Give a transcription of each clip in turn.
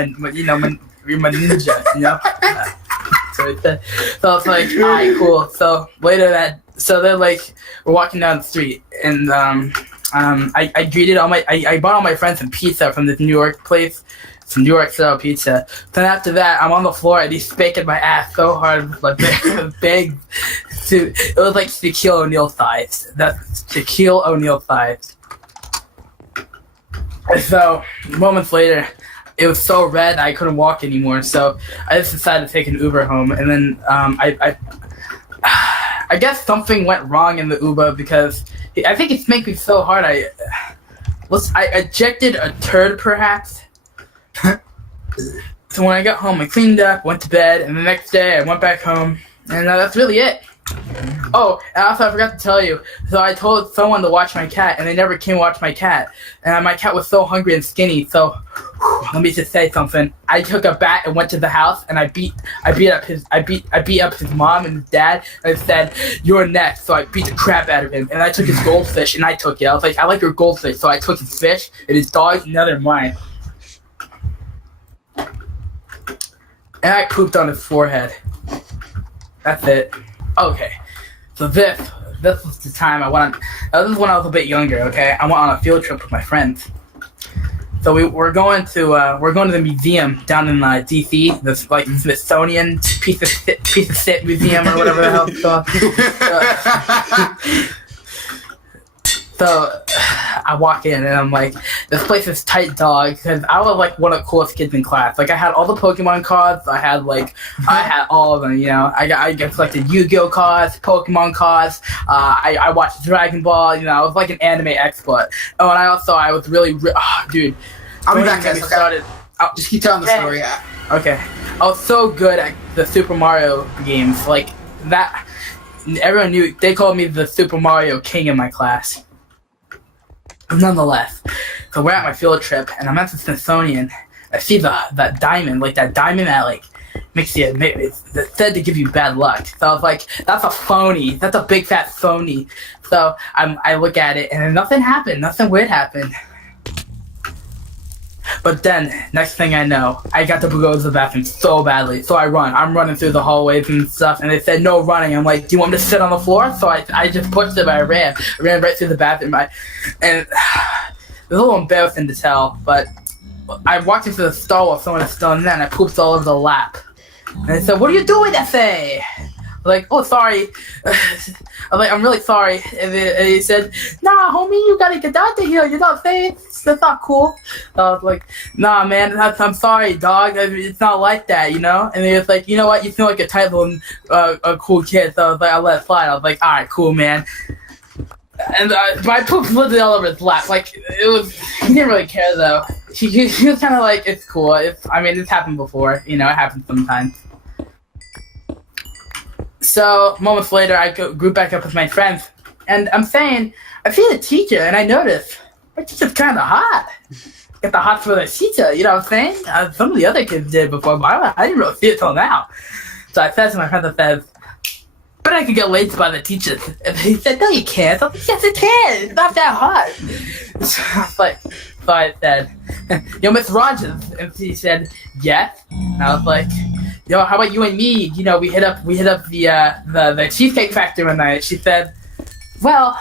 you're my ninja, you know. So it's like, all right, cool. So later so they're like, we're walking down the street, and I greeted I bought all my friends some pizza from this New York place, some New York style pizza. Then after that, I'm on the floor and he's spanking my ass so hard, like big. It was like Shaquille O'Neal thighs. That's Shaquille O'Neal thighs. And so moments later, it was so red I couldn't walk anymore. So I just decided to take an Uber home, and then I guess something went wrong in the Uber because I think it's making me so hard. I ejected a turd, perhaps. So when I got home, I cleaned up, went to bed, and the next day I went back home, and that's really it. Oh, and also I forgot to tell you. So I told someone to watch my cat, and they never came watch my cat. And my cat was so hungry and skinny. So let me just say something. I took a bat and went to the house, and I beat up his mom and his dad. And I said, "You're next." So I beat the crap out of him, and I took his goldfish, and I took it. I was like, "I like your goldfish," so I took his fish and his dog, and they're mine. And I pooped on his forehead. That's it. Okay, so this was the time this is when I was a bit younger. Okay, I went on a field trip with my friends. So we're going to the museum down in DC, this like Smithsonian piece of shit museum or whatever the hell it's called. So I walk in and I'm like, this place is tight, dog, because I was like one of the coolest kids in class. Like I had all the Pokemon cards. I had all of them. You know, I collected Yu-Gi-Oh cards, Pokemon cards. I watched Dragon Ball. You know, I was like an anime expert. Oh, and I was really dude. I'll be back. Guys, started. Just keep telling the story. Okay, I was so good at the Super Mario games. Like that, everyone knew. They called me the Super Mario King in my class. Nonetheless, so we're at my field trip, and I'm at the Smithsonian. I see that diamond that like makes you. It's said to give you bad luck. So I was like, that's a phony. That's a big fat phony. So I look at it, and nothing happened. Nothing weird happened. But then, next thing I know, I got to go to the bathroom so badly. So I run. I'm running through the hallways and stuff, and they said, no running. I'm like, do you want me to sit on the floor? So I just pushed it, but I ran right through the bathroom. And it's a little embarrassing to tell, but I walked into the stall while someone was still in there, and I pooped all over the lap. And they said, what are you doing, F.A.? I'm like, oh, sorry. I'm like, I'm really sorry. And he said, nah, homie, you gotta get out of here. You're not safe. That's not cool. I was like, nah, man, I'm sorry, dog. It's not like that, you know? And he was like, you know what? You seem like a tight little, a cool kid. So I was like, I'll let it slide. I was like, all right, cool, man. And my poop was literally all over his lap. Like, he didn't really care, though. He was kind of like, it's cool. It's happened before. You know, it happens sometimes. So, moments later, I grew back up with my friends, and I'm saying, I see the teacher, and I notice, my teacher's kind of hot. Get the hot for the teacher, you know what I'm saying? Some of the other kids did before, but I didn't really see it till now. So I said to my friends, but I could get laid by the teacher. And he said, no, you can't. I was like, yes, it can. It's not that hot. So I said, yo, Miss Rogers. And she said, yes. And I was like, yo, how about you and me? You know, we hit up the Cheesecake Factory one night. She said, well,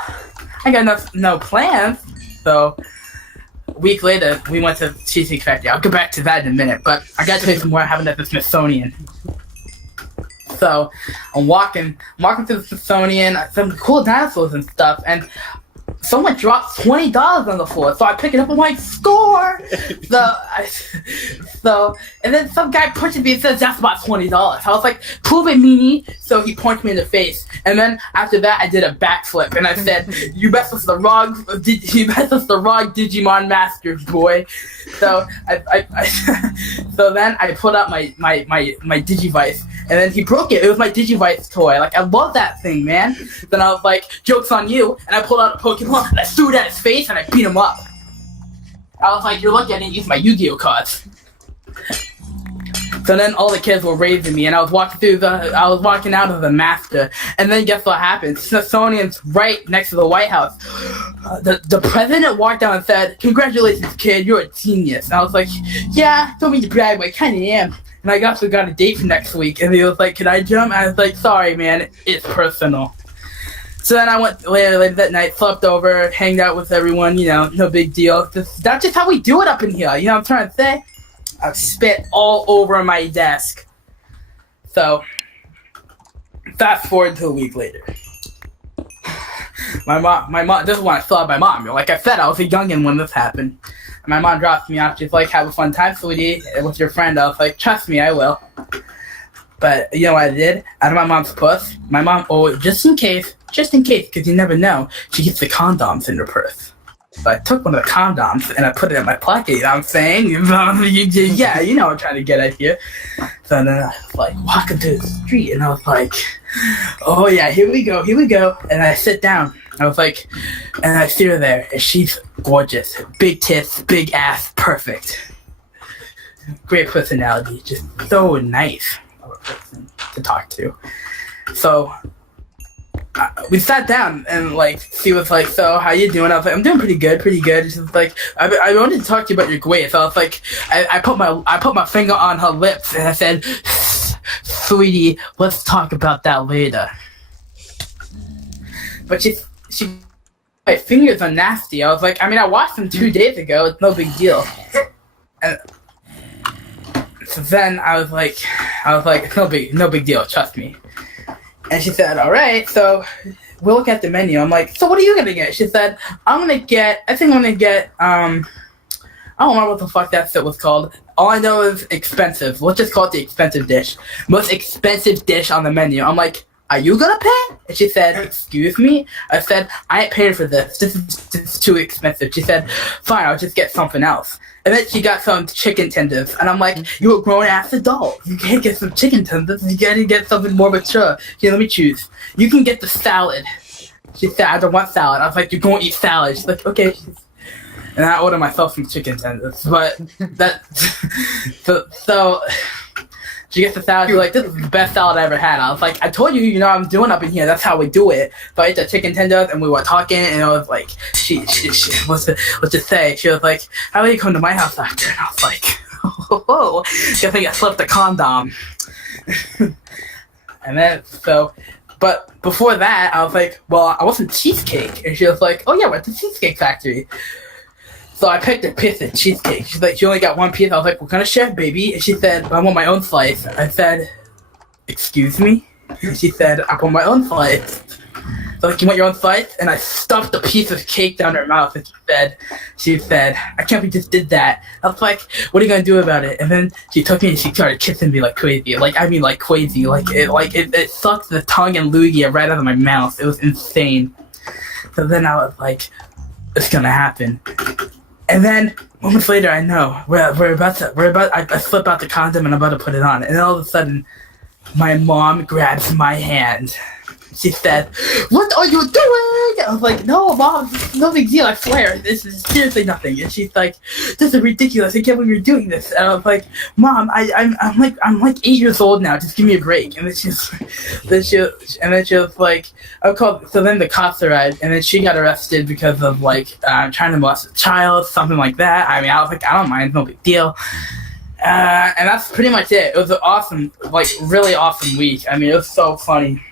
I got no plans. So a week later, we went to Cheesecake Factory. I'll get back to that in a minute, but I got to tell you some more happened at the Smithsonian. So I'm walking through the Smithsonian, some cool dinosaurs and stuff, and someone dropped $20 on the floor, so I pick it up and I'm like, score! And then some guy punches me and says, that's about $20. I was like, prove it, meanie. So he punched me in the face. And then after that, I did a backflip, and I said, you messed with the wrong Digimon Masters, boy. So so then I pulled out my Digivice, and then he broke it. It was my Digivice toy. Like, I love that thing, man. Then I was like, joke's on you, and I pulled out a Pokemon, and I threw it at his face, and I beat him up. I was like, you're lucky I didn't use my Yu-Gi-Oh cards. So then all the kids were raising me, and I was walking out of the master, and then guess what happened? Smithsonian's right next to the White House. The president walked down and said, "Congratulations, kid, you're a genius." And I was like, "Yeah, don't mean to brag, but I kind of am." And I also got a date for next week, and he was like, "Can I jump?" And I was like, "Sorry, man, it's personal." So then I went later that night, slept over, hanged out with everyone, no big deal. That's just how we do it up in here, you know what I'm trying to say? I spit all over my desk. So, fast forward to a week later. My mom, this is when I still have my mom. Like I said, I was a youngin' when this happened. And my mom dropped me off, she's like, "Have a fun time, sweetie, with your friend." I was like, "Trust me, I will." But you know what I did? Out of my mom's purse, my mom, just in case, because you never know, she gets the condoms in her purse. So I took one of the condoms and I put it in my pocket, you know what I'm saying? Yeah, you know what I'm trying to get at here. So then I was like walking through the street and I was like, "Oh yeah, here we go. And I sit down. I was like, and I see her there and she's gorgeous. Big tits, big ass, perfect. Great personality, just so nice person to talk to. So we sat down and she was like, "So how you doing?" I was like, "I'm doing pretty good." She was like, I wanted to talk to you about your grades." So I was like, I put my finger on her lips and I said, "Sweetie, let's talk about that later." But she my fingers are nasty. I was like, I washed them 2 days ago. It's no big deal. And so then I was like, "It's no big deal. Trust me." And she said, "All right, so we'll look at the menu." I'm like, "So what are you gonna get?" She said, I don't remember what the fuck that shit was called. All I know is expensive. Let's just call it the expensive dish. Most expensive dish on the menu." I'm like, "Are you gonna pay?" And she said, "Excuse me?" I said, "I ain't paying for this. This is too expensive." She said, "Fine, I'll just get something else." And then she got some chicken tenders. And I'm like, "You're a grown-ass adult. You can't get some chicken tenders. You gotta get something more mature. Here, let me choose. You can get the salad." She said, "I don't want salad." I was like, "You're going to eat salad." She's like, "Okay." And I ordered myself some chicken tenders. But so she gets the salad. She's like, "This is the best salad I ever had." I was like, "I told you, what I'm doing up in here. That's how we do it." So I ate the chicken tenders, and we were talking, and I was like, she let's just say, she was like, "How about you come to my house after?" And I was like, "Oh, guess I slipped a condom." And then, but before that, I was like, "Well, I want some cheesecake." And she was like, "Oh yeah, we're at the Cheesecake Factory." So I picked a piece of cheesecake. She's like, "You only got one piece." I was like, "We're gonna share, baby." And she said, "But I want my own slice." I said, "Excuse me?" And she said, "I want my own slice." So like, "You want your own slice?" And I stuffed a piece of cake down her mouth. And she said, "I can't believe you just did that." I was like, "What are you gonna do about it?" And then she took me and she started kissing me like crazy. Like crazy. It sucked the tongue and loogie right out of my mouth. It was insane. So then I was like, "It's gonna happen." And then moments later, I know I slip out the condom and I'm about to put it on, and then all of a sudden, my mom grabs my hand. She said, "What are you doing?" I was like, "No, Mom, no big deal. I swear, this is seriously nothing." And she's like, "This is ridiculous. I can't believe you're doing this." And I was like, "Mom, I'm like 8 years old now. Just give me a break." And then she was like, So then the cops arrived, and then she got arrested because of trying to molest a child, something like that. I was like, "I don't mind, no big deal." And that's pretty much it. It was an awesome, really awesome week. It was so funny.